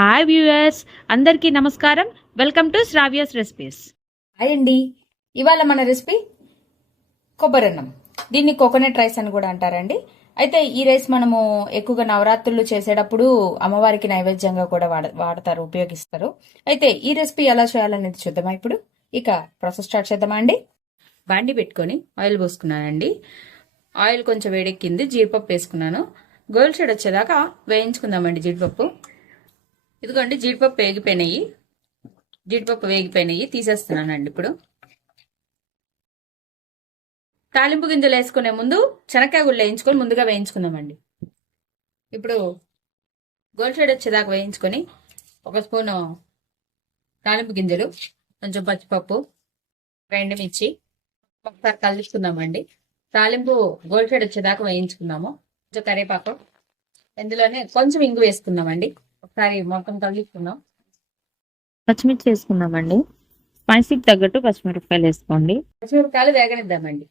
Hi viewers, అందరికీ నమస్కారం. Welcome to Sravya's recipes. Hi అండి. ఇవాళ మన రెసిపీ కొబ్బరన్నం. దీన్ని కోకోనట్ రైస్ అని కూడా అంటారండి. అయితే ఈ రైస్ మనము ఎక్కువగా నవరాత్రులు చేసేటప్పుడు అమ్మవారికి నైవేద్యంగా కూడా వాడతారు, ఉపయోగిస్తారు. అయితే ఈ రెసిపీ ఎలా చేయాలనేది చూద్దామా ఇప్పుడు. ఇక ప్రాసెస్ స్టార్ట్ చేద్దామా అండి. బాండి పెట్టుకొని ఆయిల్ పోసుకున్నానండి. ఆయిల్ కొంచెం వేడెక్కింది, జీడిపప్పు వేసుకున్నాను. గోల్డ్ షేడ్ వచ్చేదాకా వేయించుకుందామండి జీడిపప్పు. ఇదిగోండి జీడిపప్పు వేగిపోయినాయి, తీసేస్తున్నానండి. ఇప్పుడు తాలింపు గింజలు వేసుకునే ముందు శనక్కాయ గుళ్ళు వేయించుకొని ముందుగా వేయించుకుందామండి. ఇప్పుడు గోల్డ్ షేడ్ వచ్చేదాకా వేయించుకొని 1 స్పూను తాలింపు గింజలు, కొంచెం పచ్చిపప్పు, ఎండుమిర్చి ఒకసారి కలుపుకుందామండి. తాలింపు గోల్డ్ షేడ్ వచ్చేదాకా వేయించుకుందాము. కొంచెం కరివేపాకు, ఇందులోనే కొంచెం ఇంగు వేసుకుందామండి. ఒకసారి మొత్తం కలుపుకుందాం. పచ్చిమిర్చి వేసుకుందామండి. స్పైసీకి తగ్గట్టు పచ్చిమిరపకాయలు వేసుకోండి. పచ్చిమిరపకాయలు వేగనిద్దామండి.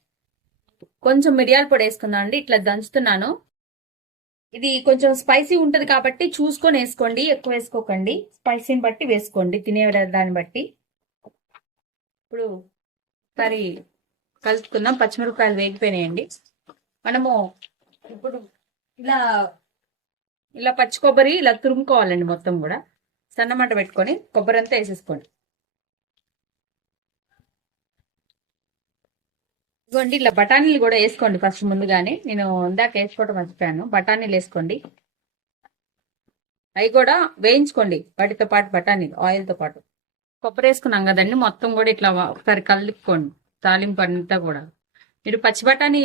కొంచెం మిరియాల పొడి వేసుకుందాం అండి. ఇట్లా దంచుతున్నాను. ఇది కొంచెం స్పైసీ ఉంటది కాబట్టి చూసుకొని వేసుకోండి, ఎక్కువ వేసుకోకండి. స్పైసీని బట్టి వేసుకోండి, తినే దాన్ని బట్టి. ఇప్పుడు ఒకసారి కలుపుకుందాం. పచ్చిమిరపకాయలు వేగిపోయినాయండి. మనము ఇప్పుడు ఇలా పచ్చి కొబ్బరి ఇలా తురుముకోవాలండి. మొత్తం కూడా సన్నమంట పెట్టుకొని కొబ్బరి అంతా వేసేసుకోండి. ఇదిగోండి, ఇలా బఠానీలు కూడా వేసుకోండి ఫస్ట్ ముందుగానే. నేను ఇందాక వేసుకోవటం మర్చిపోయాను. బఠానీలు వేసుకోండి, అవి కూడా వేయించుకోండి వాటితో పాటు. బఠానీలు ఆయిల్తో పాటు కొబ్బరి వేసుకున్నాం కదండి, మొత్తం కూడా ఇట్లా ఒకసారి కలుపుకోండి. తాలింపు అంతా కూడా మీరు పచ్చి బఠానీ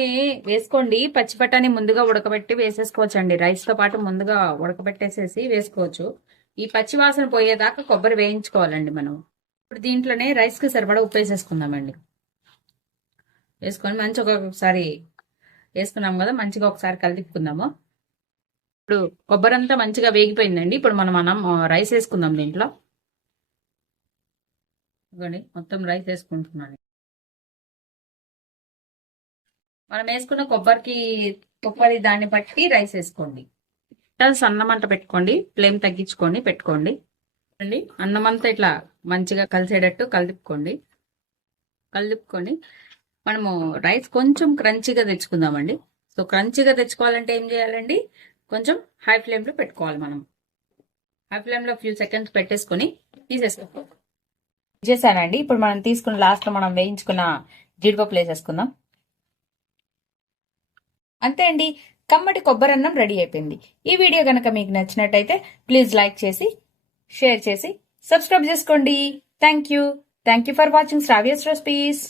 వేసుకోండి. పచ్చి బఠానీ ముందుగా ఉడకబెట్టి వేసేసుకోవచ్చు అండి. రైస్ తో పాటు ముందుగా ఉడకబెట్టేసేసి వేసుకోవచ్చు. ఈ పచ్చి వాసన పోయేదాకా కొబ్బరి వేయించుకోవాలండి మనం. ఇప్పుడు దీంట్లోనే రైస్ కి సరిపడా ఉప్పు వేసేసుకుందామండి. వేసుకొని మంచిగా ఒకసారి వేసుకున్నాం కదా, మంచిగా ఒకసారి కలిపుకుందాము. ఇప్పుడు కొబ్బరి అంతా మంచిగా వేగిపోయిందండి. ఇప్పుడు మనం రైస్ వేసుకుందాం దీంట్లో. మొత్తం రైస్ వేసుకుంటున్నాను. మనం వేసుకున్న కొబ్బరి దాన్ని బట్టి రైస్ వేసుకోండి. సన్నమంట పెట్టుకోండి, ఫ్లేమ్ తగ్గించుకొని పెట్టుకోండి అండి. అన్నమంతా ఇట్లా మంచిగా కలిసేటట్టు కలుపుకొని మనము రైస్ కొంచెం క్రంచీగా తెచ్చుకుందామండి. సో క్రంచీగా తెచ్చుకోవాలంటే ఏం చేయాలండి, కొంచెం హై ఫ్లేమ్ లో పెట్టుకోవాలి. మనం హై ఫ్లేమ్ లో ఫ్యూ సెకండ్స్ పెట్టేసుకొని తీసేసానండి. ఇప్పుడు మనం తీసుకున్న లాస్ట్ లో మనం వేయించుకున్న జీడిపప్పులు వేసేసుకుందాం. అంతే అండి, కమ్మటి కొబ్బరన్నం రెడీ అయిపోయింది. ఈ వీడియో కనుక మీకు నచ్చినట్టయితే ప్లీజ్ లైక్ చేసి, షేర్ చేసి, సబ్స్క్రైబ్ చేసుకోండి. Thank you for watching Sravya's recipes.